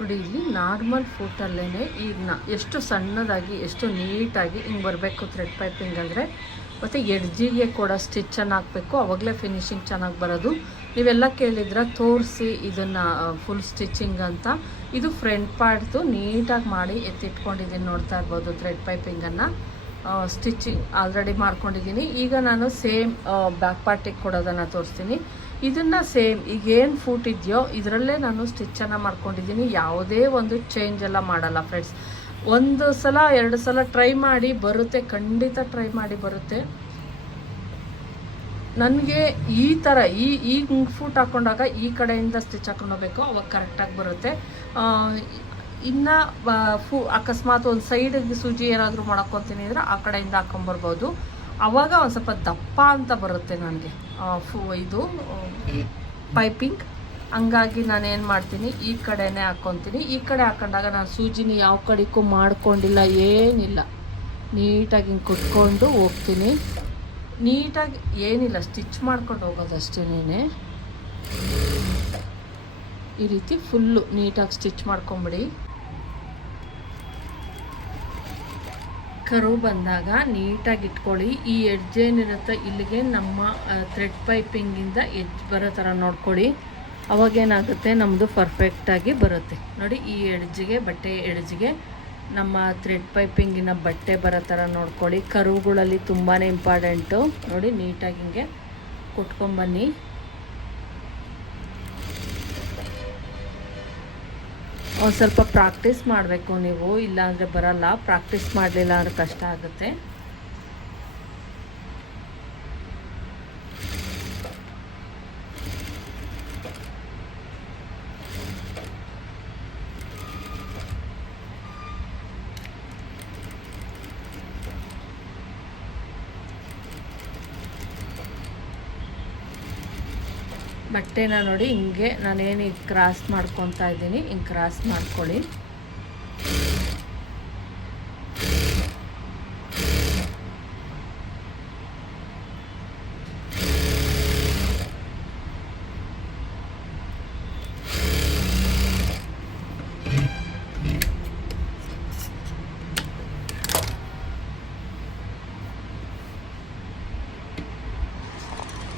ನೋಡಿ, ಇಲ್ಲಿ ನಾರ್ಮಲ್ ಫೂಟಲ್ಲೇ ಈಗ ಎಷ್ಟು ಸಣ್ಣದಾಗಿ, ಎಷ್ಟು ನೀಟಾಗಿ ಹಿಂಗೆ ಬರಬೇಕು ಥ್ರೆಡ್ ಪೈಪಿಂಗ್ ಅಂದರೆ. ಮತ್ತು ಎಡ್ಜಿಗೆ ಕೂಡ ಸ್ಟಿಚ್ಚನ್ನು ಹಾಕಬೇಕು, ಅವಾಗಲೇ ಫಿನಿಶಿಂಗ್ ಚೆನ್ನಾಗಿ ಬರೋದು. ನೀವೆಲ್ಲ ಕೇಳಿದ್ರೆ ತೋರಿಸಿ ಇದನ್ನು ಫುಲ್ ಸ್ಟಿಚಿಂಗ್ ಅಂತ. ಇದು ಫ್ರಂಟ್ ಪಾರ್ಟ್ದು ನೀಟಾಗಿ ಮಾಡಿ ಎತ್ತಿಟ್ಕೊಂಡಿದ್ದೀನಿ ನೋಡ್ತಾ ಇರ್ಬೋದು ಥ್ರೆಡ್ ಪೈಪಿಂಗನ್ನು ಸ್ಟಿಚಿಂಗ್ ಆಲ್ರೆಡಿ ಮಾಡ್ಕೊಂಡಿದ್ದೀನಿ. ಈಗ ನಾನು ಸೇಮ್ ಬ್ಯಾಕ್ ಪಾರ್ಟಿಗೆ ಕೊಡೋದನ್ನು ತೋರಿಸ್ತೀನಿ. ಇದನ್ನು ಸೇಮ್ ಈಗ ಫೂಟ್ ಇದೆಯೋ ಇದರಲ್ಲೇ ನಾನು ಸ್ಟಿಚ್ಚನ್ನು ಮಾಡ್ಕೊಂಡಿದ್ದೀನಿ. ಯಾವುದೇ ಒಂದು ಚೇಂಜ್ ಎಲ್ಲ ಮಾಡಲ್ಲ ಫ್ರೆಂಡ್ಸ್ ಒಂದು ಸಲ, ಎರಡು ಸಲ ಟ್ರೈ ಮಾಡಿ ಬರುತ್ತೆ, ಖಂಡಿತ ಟ್ರೈ ಮಾಡಿ ಬರುತ್ತೆ. ನನಗೆ ಈ ಥರ ಈ ಈ ಫೂಟ್ ಹಾಕೊಂಡಾಗ ಈ ಕಡೆಯಿಂದ ಸ್ಟಿಚ್ ಹಾಕೊಂಡು ಹೋಗ್ಬೇಕು, ಅವಾಗ ಕರೆಕ್ಟಾಗಿ ಬರುತ್ತೆ. ಇನ್ನ ಫೂ, ಅಕಸ್ಮಾತ್ ಒಂದು ಸೈಡಿಗೆ ಸೂಜಿ ಏನಾದರೂ ಮಾಡ್ಕೊತೀನಿ ಅಂದರೆ ಆ ಕಡೆಯಿಂದ ಹಾಕೊಂಬರ್ಬೋದು ಅವಾಗ ಒಂದು ಸ್ವಲ್ಪ ದಪ್ಪ ಅಂತ ಬರುತ್ತೆ ನನಗೆ. ಫೂ ಇದು ಪೈಪಿಂಗ್. ಹಂಗಾಗಿ ನಾನು ಏನು ಮಾಡ್ತೀನಿ, ಈ ಕಡೆನೇ ಹಾಕ್ಕೊತೀನಿ ಈ ಕಡೆ ಹಾಕೊಂಡಾಗ ನಾನು ಸೂಜಿನ ಯಾವ ಕಡೆಗೂ ಮಾಡ್ಕೊಂಡಿಲ್ಲ, ಏನಿಲ್ಲ. ನೀಟಾಗಿ ಹಿಂಗೆ ಕುಟ್ಕೊಂಡು ಹೋಗ್ತೀನಿ. ನೀಟಾಗಿ, ಏನಿಲ್ಲ, ಸ್ಟಿಚ್ ಮಾಡ್ಕೊಂಡು ಹೋಗೋದಷ್ಟೇನೇ ಈ ರೀತಿ ಫುಲ್ಲು ನೀಟಾಗಿ ಸ್ಟಿಚ್ ಮಾಡ್ಕೊಂಬಿಡಿ. ಕರು ಬಂದಾಗ ನೀಟಾಗಿ ಇಟ್ಕೊಳ್ಳಿ ಈ ಎಡ್ಜ್ ಏನಿರುತ್ತೆ ಇಲ್ಲಿಗೆ ನಮ್ಮ ಥ್ರೆಡ್ ಪೈಪಿಂಗಿಂದ ಎಡ್ಜ್ ಬರೋ ಥರ ನೋಡ್ಕೊಳ್ಳಿ. ಅವಾಗೇನಾಗುತ್ತೆ ನಮ್ಮದು ಪರ್ಫೆಕ್ಟಾಗಿ ಬರುತ್ತೆ. ನೋಡಿ, ಈ ಎಡ್ಜಿಗೆ ಬಟ್ಟೆ ಎಡ್ಜಿಗೆ ನಮ್ಮ ಥ್ರೆಡ್ ಪೈಪಿಂಗಿನ ಬಟ್ಟೆ ಬರೋ ಥರ ನೋಡ್ಕೊಳ್ಳಿ. ಕರುಗಳಲ್ಲಿ ತುಂಬಾ ಇಂಪಾರ್ಟೆಂಟು ನೋಡಿ, ನೀಟಾಗಿ ಹಿಂಗೆ ಕುಟ್ಕೊಂಬನ್ನಿ ಒಂದು ಸ್ವಲ್ಪ ಪ್ರಾಕ್ಟೀಸ್ ಮಾಡಬೇಕು ನೀವು. ಇಲ್ಲಾಂದರೆ ಬರಲ್ಲ. ಪ್ರಾಕ್ಟೀಸ್ ಮಾಡಲಿಲ್ಲ ಅಂದರೆ ಕಷ್ಟ ಆಗುತ್ತೆ. ಬಟ್ಟೆನ ನೋಡಿ ಹಿಂಗೆ ನಾನೇನು ಕ್ರಾಸ್ ಮಾಡ್ಕೊತಾ ಇದ್ದೀನಿ ಹಿಂಗೆ ಕ್ರಾಸ್ ಮಾಡ್ಕೊಳ್ಳಿ.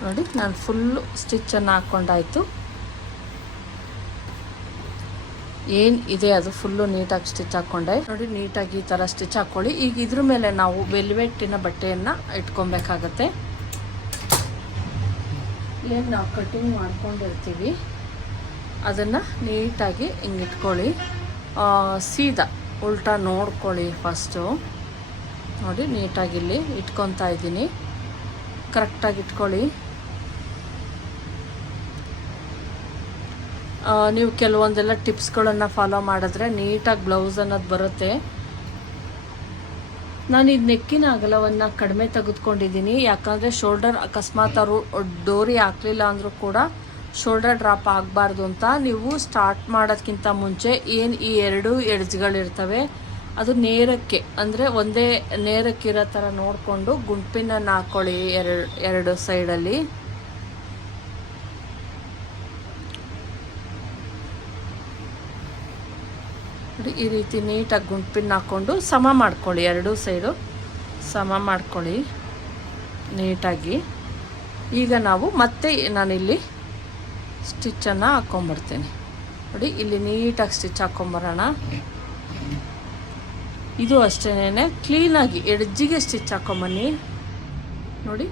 ನೋಡಿ, ನಾನು ಫುಲ್ಲು ಸ್ಟಿಚ್ಚನ್ನು ಹಾಕ್ಕೊಂಡಾಯ್ತು ಏನು ಇದೆ ಅದು ಫುಲ್ಲು ನೀಟಾಗಿ ಸ್ಟಿಚ್ ಹಾಕ್ಕೊಂಡೆ ನೋಡಿ, ನೀಟಾಗಿ ಈ ಥರ ಸ್ಟಿಚ್ ಹಾಕ್ಕೊಳ್ಳಿ ಈಗ ಇದ್ರ ಮೇಲೆ ನಾವು ವೆಲ್ವೆಟ್ಟಿನ ಬಟ್ಟೆಯನ್ನು ಇಟ್ಕೊಬೇಕಾಗತ್ತೆ. ಏನು ನಾವು ಕಟಿಂಗ್ ಮಾಡ್ಕೊಂಡಿರ್ತೀವಿ, ಅದನ್ನು ನೀಟಾಗಿ ಹಿಂಗೆ ಇಟ್ಕೊಳ್ಳಿ. ಸೀದಾ ಉಲ್ಟಾ ನೋಡ್ಕೊಳ್ಳಿ ಫಸ್ಟು ನೋಡಿ, ನೀಟಾಗಿ ಇಲ್ಲಿ ಇಟ್ಕೊತಾ ಇದ್ದೀನಿ. ಕರೆಕ್ಟಾಗಿ ಇಟ್ಕೊಳ್ಳಿ. ನೀವು ಕೆಲವೊಂದೆಲ್ಲ ಟಿಪ್ಸ್ಗಳನ್ನು ಫಾಲೋ ಮಾಡಿದ್ರೆ ನೀಟಾಗಿ ಬ್ಲೌಸ್ ಅನ್ನೋದು ಬರುತ್ತೆ. ನಾನು ಇದು ನೆಕ್ಕಿನ ಅಗಲವನ್ನು ಕಡಿಮೆ ತೆಗೆದುಕೊಂಡಿದ್ದೀನಿ ಯಾಕಂದರೆ ಶೋಲ್ಡರ್ ಅಕಸ್ಮಾತ್ ಅವರು ಡೋರಿ ಹಾಕಲಿಲ್ಲ ಅಂದರೂ ಕೂಡ ಶೋಲ್ಡರ್ ಡ್ರಾಪ್ ಆಗಬಾರ್ದು ಅಂತ ನೀವು ಸ್ಟಾರ್ಟ್ ಮಾಡೋದಕ್ಕಿಂತ ಮುಂಚೆ ಏನು ಈ ಎರಡು ಎಡ್ಜ್ಗಳಿರ್ತವೆ ಅದು ನೇರಕ್ಕೆ, ಅಂದರೆ ಒಂದೇ ನೇರಕ್ಕಿರೋ ಥರ ನೋಡಿಕೊಂಡು ಗುಂಪಿನ ಹಾಕ್ಕೊಳ್ಳಿ ಎರಡು ಎರಡು ಸೈಡಲ್ಲಿ ನೋಡಿ, ಈ ರೀತಿ ನೀಟಾಗಿ ಗುಂಪಿನ ಹಾಕ್ಕೊಂಡು ಸಮ ಮಾಡ್ಕೊಳ್ಳಿ, ಎರಡೂ ಸೈಡು ಸಮ ಮಾಡ್ಕೊಳ್ಳಿ ನೀಟಾಗಿ. ಈಗ ನಾವು ಮತ್ತೆ ನಾನಿಲ್ಲಿ ಸ್ಟಿಚ್ಚನ್ನು ಹಾಕ್ಕೊಂಬರ್ತೀನಿ ನೋಡಿ, ಇಲ್ಲಿ ನೀಟಾಗಿ ಸ್ಟಿಚ್ ಹಾಕ್ಕೊಂಬರೋಣ ಇದು ಅಷ್ಟೇನೆ ಕ್ಲೀನಾಗಿ ಎಡ್ಜಿಗೆ ಸ್ಟಿಚ್ ಹಾಕ್ಕೊಂಬನ್ನಿ ನೋಡಿ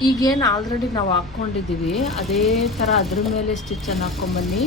ಈಗೇನು ಆಲ್ರೆಡಿ ನಾವು ಹಾಕ್ಕೊಂಡಿದ್ದೀವಿ ಅದೇ ಥರ ಅದ್ರ ಮೇಲೆ ಸ್ಟಿಚ್ಚನ್ನು ಹಾಕ್ಕೊಂಬನ್ನಿ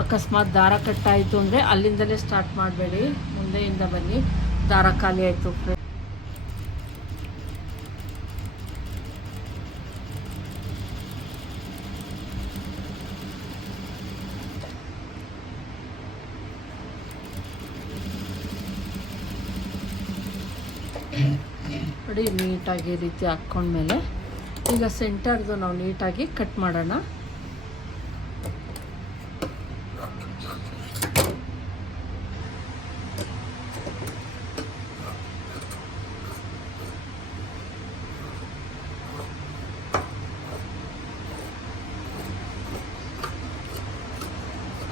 ಅಕಸ್ಮಾತ್ ದಾರ ಕಟ್ಟಾಯಿತು ಅಂದರೆ ಅಲ್ಲಿಂದಲೇ ಸ್ಟಾರ್ಟ್ ಮಾಡಬೇಡಿ. ಮುಂದೆಯಿಂದ ಬನ್ನಿ. ದಾರ ಖಾಲಿ ಆಯಿತು. ನೀಟಾಗಿ ಈ ರೀತಿ ಹಾಕ್ಕೊಂಡ್ಮೇಲೆ ಈಗ ಸೆಂಟರ್ದು ನಾವು ನೀಟಾಗಿ ಕಟ್ ಮಾಡೋಣ.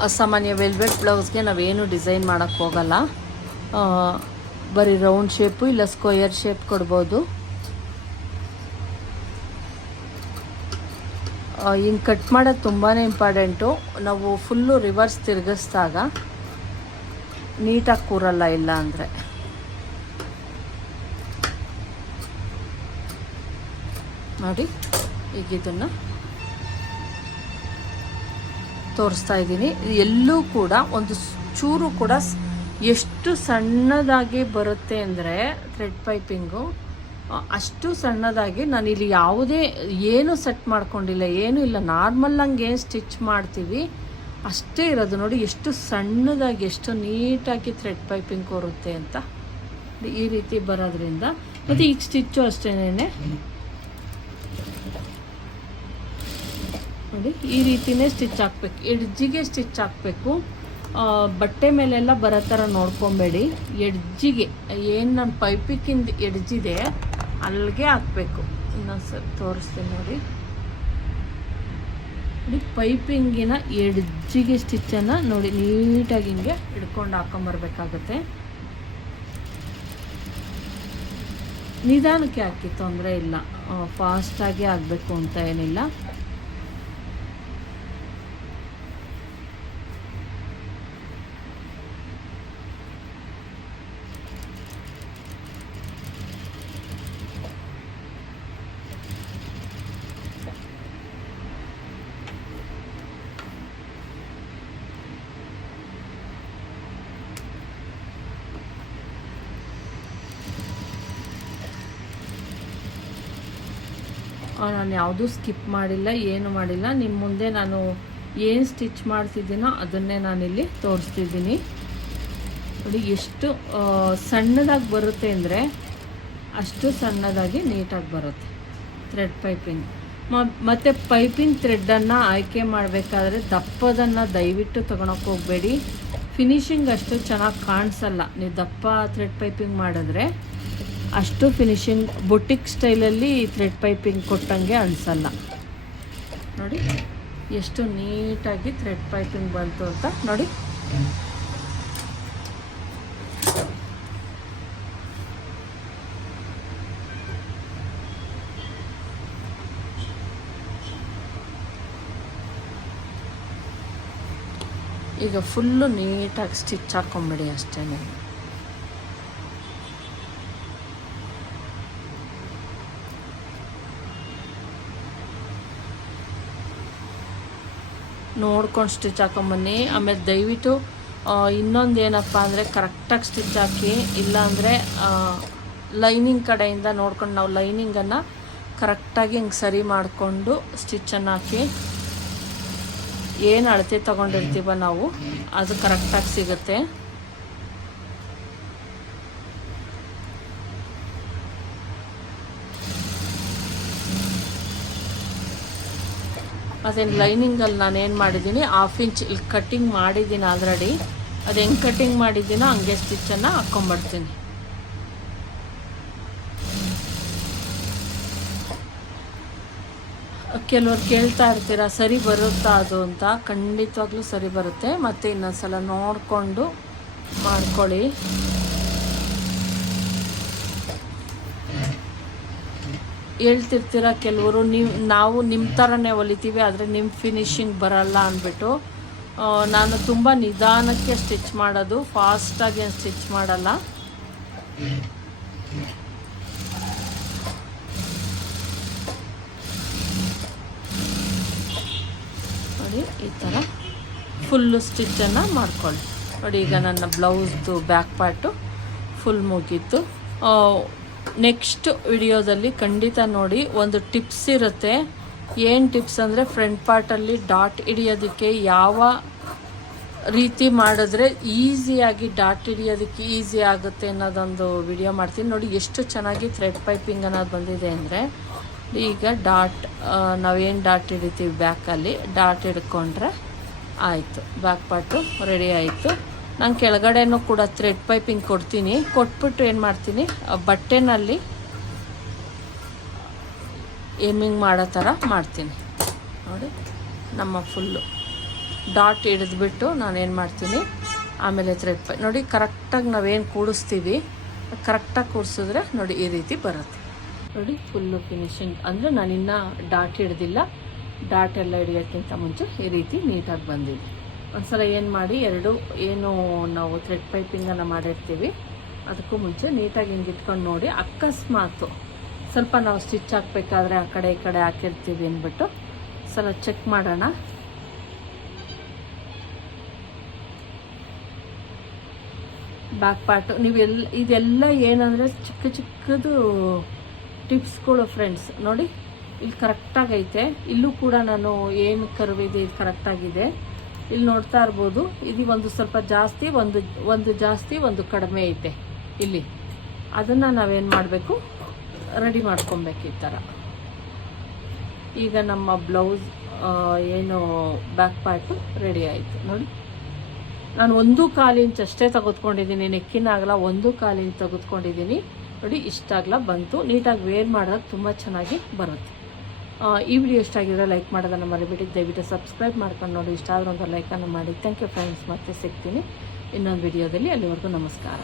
ಅಸಾಮಾನ್ಯ ವೆಲ್ವೆಟ್ ಬ್ಲೌಸ್ಗೆ ನಾವೇನು ಡಿಸೈನ್ ಮಾಡೋಕ್ಕೆ ಹೋಗಲ್ಲ. ಬರೀ ರೌಂಡ್ ಶೇಪು ಇಲ್ಲ ಸ್ಕ್ವಯರ್ ಶೇಪ್ ಕೊಡ್ಬೋದು. ಹಿಂಗೆ ಕಟ್ ಮಾಡೋದು ತುಂಬಾ ಇಂಪಾರ್ಟೆಂಟು. ನಾವು ಫುಲ್ಲು ರಿವರ್ಸ್ ತಿರುಗಿಸ್ದಾಗ ನೀಟಾಗಿ ಕೂರಲ್ಲ ಇಲ್ಲ ಅಂದರೆ. ನೋಡಿ, ಈಗ ಇದನ್ನು ತೋರಿಸ್ತಾ ಇದ್ದೀನಿ. ಎಲ್ಲೂ ಕೂಡ ಒಂದು ಚೂರು ಕೂಡ ಎಷ್ಟು ಸಣ್ಣದಾಗಿ ಬರುತ್ತೆ ಅಂದರೆ ಥ್ರೆಡ್ ಪೈಪಿಂಗು ಅಷ್ಟು ಸಣ್ಣದಾಗಿ ನಾನು ಇಲ್ಲಿ ಯಾವುದೇ ಏನು ಸೆಟ್ ಮಾಡ್ಕೊಂಡಿಲ್ಲ, ಏನೂ ಇಲ್ಲ. ನಾರ್ಮಲ್ ಹಂಗೆ ಏನು ಸ್ಟಿಚ್ ಮಾಡ್ತೀವಿ, ಅಷ್ಟೇ ಇರೋದು ನೋಡಿ ಎಷ್ಟು ಸಣ್ಣದಾಗಿ, ಎಷ್ಟು ನೀಟಾಗಿ ಥ್ರೆಡ್ ಪೈಪಿಂಗ್ ಕೋರುತ್ತೆ ಅಂತ. ಈ ರೀತಿ ಬರೋದ್ರಿಂದ. ಮತ್ತು ಈಗ ಸ್ಟಿಚ್ಚು ಅಷ್ಟೇನೆ ನೋಡಿ ಈ ರೀತಿನೇ ಸ್ಟಿಚ್ ಹಾಕ್ಬೇಕು. ಎಡ್ಜಿಗೆ ಸ್ಟಿಚ್ ಹಾಕಬೇಕು. ಬಟ್ಟೆ ಮೇಲೆಲ್ಲ ಬರೋ ಥರ ನೋಡ್ಕೊಬೇಡಿ. ಎಡ್ಜಿಗೆ, ಏನು ನನ್ನ ಪೈಪಿಕ್ಕಿಂದ ಎಡ್ಜಿದೆ ಅಲ್ಲಿಗೆ ಹಾಕಬೇಕು. ಇನ್ನೊಂದು ಸರ್ ತೋರಿಸ್ತೀನಿ ನೋಡಿ. ನೋಡಿ, ಪೈಪಿಂಗಿನ ಎಡ್ಜಿಗೆ ಸ್ಟಿಚ್ಚನ್ನು ನೋಡಿ, ನೀಟಾಗಿ ಹಿಂಗೆ ಹಿಡ್ಕೊಂಡು ಹಾಕೊಂಬರ್ಬೇಕಾಗತ್ತೆ ನಿಧಾನಕ್ಕೆ ಹಾಕಿ ತೊಂದರೆ ಇಲ್ಲ. ಫಾಸ್ಟಾಗಿ ಆಗಬೇಕು ಅಂತ ಏನಿಲ್ಲ. ನಾನು ಯಾವುದೂ ಸ್ಕಿಪ್ ಮಾಡಿಲ್ಲ, ಏನು ಮಾಡಿಲ್ಲ. ನಿಮ್ಮ ಮುಂದೆ ನಾನು ಏನು ಸ್ಟಿಚ್ ಮಾಡ್ತಿದ್ದೀನೋ ಅದನ್ನೇ ನಾನಿಲ್ಲಿ ತೋರಿಸ್ತಿದ್ದೀನಿ. ನೋಡಿ, ಎಷ್ಟು ಸಣ್ಣದಾಗಿ ಬರುತ್ತೆ ಅಂದರೆ ಅಷ್ಟು ಸಣ್ಣದಾಗಿ ನೀಟಾಗಿ ಬರುತ್ತೆ. Thread piping. ಮತ್ತು ಪೈಪಿಂಗ್ ಥ್ರೆಡ್ಡನ್ನು ಆಯ್ಕೆ ಮಾಡಬೇಕಾದ್ರೆ ದಪ್ಪದನ್ನು ದಯವಿಟ್ಟು ತೊಗೊಳಕ್ಕೆ ಹೋಗಬೇಡಿ. ಫಿನಿಶಿಂಗ್ ಅಷ್ಟು ಚೆನ್ನಾಗಿ ಕಾಣಿಸಲ್ಲ. ನೀವು ದಪ್ಪ ಥ್ರೆಡ್ ಪೈಪಿಂಗ್ ಮಾಡಿದ್ರೆ ಅಷ್ಟು ಫಿನಿಶಿಂಗ್ ಬೊಟಿಕ್ ಸ್ಟೈಲಲ್ಲಿ ಥ್ರೆಡ್ ಪೈಪಿಂಗ್ ಕೊಟ್ಟಂಗೆ ಅನಿಸಲ್ಲ. ನೋಡಿ, ಎಷ್ಟು ನೀಟಾಗಿ ಥ್ರೆಡ್ ಪೈಪಿಂಗ್ ಬಂತು ಅಂತ ನೋಡಿ. ಈಗ ಫುಲ್ಲು ನೀಟಾಗಿ ಸ್ಟಿಚ್ ಹಾಕೊಂಬಿಡಿ ಅಷ್ಟೇ ನೋಡ್ಕೊಂಡು ಸ್ಟಿಚ್ ಹಾಕೊಂಬನ್ನಿ. ಆಮೇಲೆ ದಯವಿಟ್ಟು ಇನ್ನೊಂದು ಏನಪ್ಪ ಅಂದರೆ ಕರೆಕ್ಟಾಗಿ ಸ್ಟಿಚ್ ಹಾಕಿ ಇಲ್ಲಾಂದರೆ ಲೈನಿಂಗ್ ಕಡೆಯಿಂದ ನೋಡ್ಕೊಂಡು ನಾವು ಲೈನಿಂಗನ್ನು ಕರೆಕ್ಟಾಗಿ ಹಿಂಗೆ ಸರಿ ಮಾಡಿಕೊಂಡು ಸ್ಟಿಚ್ಚನ್ನು ಹಾಕಿ, ಏನು ಅಳತೆ ತೊಗೊಂಡಿರ್ತೀವ ನಾವು, ಅದು ಕರೆಕ್ಟಾಗಿ ಸಿಗುತ್ತೆ. ಅದೇನು ಲೈನಿಂಗಲ್ಲಿ ನಾನು ಏನು ಮಾಡಿದ್ದೀನಿ ಹಾಫ್ ಇಂಚ್ ಇಲ್ಲಿ ಕಟ್ಟಿಂಗ್ ಮಾಡಿದ್ದೀನಿ ಆಲ್ರೆಡಿ ಅದು ಹೆಂಗೆ ಕಟ್ಟಿಂಗ್ ಮಾಡಿದ್ದೀನೋ ಹಂಗೆ ಸ್ಟಿಚ್ಚನ್ನು ಹಾಕ್ಕೊಂಬರ್ತೀನಿ ಕೆಲವರು ಕೇಳ್ತಾ ಇರ್ತೀರ, ಸರಿ ಬರುತ್ತಾ ಅದು ಅಂತ? ಖಂಡಿತವಾಗ್ಲೂ ಸರಿ ಬರುತ್ತೆ. ಮತ್ತು ಇನ್ನೊಂದ್ಸಲ ನೋಡಿಕೊಂಡು ಮಾಡ್ಕೊಳ್ಳಿ. ಹೇಳ್ತಿರ್ತೀರ ಕೆಲವರು, ನೀವು, ನಾವು ನಿಮ್ಮ ಥರನೇ ಹೊಲಿತೀವಿ ಆದರೆ ನಿಮ್ಮ ಫಿನಿಶಿಂಗ್ ಬರಲ್ಲ ಅಂದ್ಬಿಟ್ಟು ನಾನು ತುಂಬ ನಿಧಾನಕ್ಕೆ ಸ್ಟಿಚ್ ಮಾಡೋದು ಫಾಸ್ಟಾಗಿ ಏನು ಸ್ಟಿಚ್ ಮಾಡಲ್ಲ. ನೋಡಿ, ಈ ಥರ ಫುಲ್ಲು ಸ್ಟಿಚ್ಚನ್ನು ಮಾಡ್ಕೊಳ್ಳಿ. ನೋಡಿ, ಈಗ ನನ್ನ ಬ್ಲೌಸ್ದು ಬ್ಯಾಕ್ ಪಾರ್ಟು ಫುಲ್ ಮುಗೀತು. ನೆಕ್ಸ್ಟ್ ವಿಡಿಯೋದಲ್ಲಿ ಖಂಡಿತ ನೋಡಿ, ಒಂದು ಟಿಪ್ಸ್ ಇರುತ್ತೆ. ಏನು ಟಿಪ್ಸ್ ಅಂದರೆ ಫ್ರಂಟ್ ಪಾರ್ಟಲ್ಲಿ ಡಾಟ್ ಹಿಡಿಯೋದಕ್ಕೆ ಯಾವ ರೀತಿ ಮಾಡಿದ್ರೆ ಈಸಿಯಾಗಿ ಡಾಟ್ ಹಿಡಿಯೋದಕ್ಕೆ ಈಸಿ ಆಗುತ್ತೆ ಅನ್ನೋದೊಂದು ವಿಡಿಯೋ ಮಾಡ್ತೀನಿ. ನೋಡಿ, ಎಷ್ಟು ಚೆನ್ನಾಗಿ ಥ್ರೆಡ್ ಪೈಪಿಂಗ್ ಅನ್ನೋದು ಬಂದಿದೆ ಅಂದರೆ, ಈಗ ಡಾಟ್ ನಾವೇನು ಡಾಟ್ ಹಿಡಿತೀವಿ ಬ್ಯಾಕಲ್ಲಿ ಡಾಟ್ ಹಿಡ್ಕೊಂಡ್ರೆ ಆಯಿತು. ಬ್ಯಾಕ್ ಪಾರ್ಟು ರೆಡಿ ಆಯಿತು. ನಾನು ಕೆಳಗಡೆನೂ ಕೂಡ ಥ್ರೆಡ್ ಪೈಪಿಂಗ್ ಕೊಡ್ತೀನಿ. ಕೊಟ್ಬಿಟ್ಟು ಏನು ಮಾಡ್ತೀನಿ? ಬಟ್ಟೆನಲ್ಲಿ ಏಮಿಂಗ್ ಮಾಡೋ ಥರ ಮಾಡ್ತೀನಿ. ನೋಡಿ, ನಮ್ಮ ಫುಲ್ಲು ಡಾಟ್ ಹಿಡಿದ್ಬಿಟ್ಟು ನಾನೇನು ಮಾಡ್ತೀನಿ? ಆಮೇಲೆ ಥ್ರೆಡ್ ಪೈ ನೋಡಿ ಕರೆಕ್ಟಾಗಿ ನಾವೇನು ಕೂಡಿಸ್ತೀವಿ? ಕರೆಕ್ಟಾಗಿ ಕೂಡಿಸಿದ್ರೆ ನೋಡಿ, ಈ ರೀತಿ ಬರುತ್ತೆ. ನೋಡಿ ಫುಲ್ಲು ಫಿನಿಶಿಂಗ್ ಅಂದರೆ ನಾನಿನ್ನೂ ಡಾಟ್ ಹಿಡ್ದಿಲ್ಲ. ಡಾಟ್ ಎಲ್ಲ ಹಿಡಿಯೋಕ್ಕಿಂತ ಮುಂಚೆ ಈ ರೀತಿ ನೀಟಾಗಿ ಬಂದಿದೆ. ಒಂದ್ಸಲ ಏನು ಮಾಡಿ, ಎರಡು ಏನು ನಾವು ಥ್ರೆಡ್ ಪೈಪಿಂಗನ್ನು ಮಾಡಿರ್ತೀವಿ. ಅದಕ್ಕೂ ಮುಂಚೆ ನೀಟಾಗಿ ಹಿಂಗೆ ಇಟ್ಕೊಂಡು ನೋಡಿ, ಅಕಸ್ಮಾತು ಸ್ವಲ್ಪ ನಾವು ಸ್ಟಿಚ್ ಹಾಕಬೇಕಾದ್ರೆ ಆ ಕಡೆ ಈ ಕಡೆ ಹಾಕಿರ್ತೀವಿ ಅಂದ್ಬಿಟ್ಟು ಸಲ ಚೆಕ್ ಮಾಡೋಣ. ಬ್ಯಾಕ್ ಪಾರ್ಟು ನೀವೆಲ್ಲ ಇದೆಲ್ಲ ಏನಂದರೆ ಚಿಕ್ಕ ಚಿಕ್ಕದು ಟಿಪ್ಸ್ಗಳು ಫ್ರೆಂಡ್ಸ್ ನೋಡಿ, ಇಲ್ಲಿ ಕರೆಕ್ಟಾಗೈತೆ ಇಲ್ಲೂ ಕೂಡ ನಾನು ಏನು ಕರ್ವಿದೆ ಇದು ಕರೆಕ್ಟಾಗಿದೆ ಇಲ್ಲಿ ನೋಡ್ತಾ ಇರ್ಬೋದು. ಇದು ಒಂದು ಸ್ವಲ್ಪ ಜಾಸ್ತಿ, ಒಂದು ಒಂದು ಜಾಸ್ತಿ, ಒಂದು ಕಡಿಮೆ ಐತೆ. ಇಲ್ಲಿ. ಅದನ್ನು ನಾವೇನು ಮಾಡಬೇಕು? ರೆಡಿ ಮಾಡ್ಕೊಬೇಕು ಈ ಥರ. ಈಗ ನಮ್ಮ ಬ್ಲೌಸ್ ಏನು ಬ್ಯಾಕ್ ಪಾರ್ಟು ರೆಡಿ ಆಯಿತು. ನೋಡಿ. ನಾನು ಒಂದು ಕಾಲು ಇಂಚ್ ಅಷ್ಟೇ ತೆಗೆದುಕೊಂಡಿದ್ದೀನಿ. ನೆಕ್ಕಿನ ಒಂದು ಕಾಲು ಇಂಚ್ ತೆಗೆದುಕೊಂಡಿದ್ದೀನಿ. ನೋಡಿ, ಇಷ್ಟಾಗಲ ಬಂತು. ನೀಟಾಗಿ ವೇರ್ ಮಾಡಿದಾಗ ತುಂಬ ಚೆನ್ನಾಗಿ ಬರುತ್ತೆ. ಈ ವಿಡಿಯೋ ಇಷ್ಟ ಆಗಿದ್ರೆ ಲೈಕ್ ಮಾಡೋದನ್ನು ಮರಿಬೇಡಿ. ದಯವಿಟ್ಟು ಸಬ್ಸ್ಕ್ರೈಬ್ ಮಾಡ್ಕೊಂಡು ನೋಡಿ. ಇಷ್ಟ ಆದ್ರೆ ಒಂದು ಲೈಕನ್ನು ಮಾಡಿ. ಥ್ಯಾಂಕ್ ಯು ಫ್ರೆಂಡ್ಸ್ ಮತ್ತೆ ಸಿಗ್ತೀನಿ ಇನ್ನೊಂದು ವಿಡಿಯೋದಲ್ಲಿ ಅಲ್ಲಿವರೆಗೂ ನಮಸ್ಕಾರ.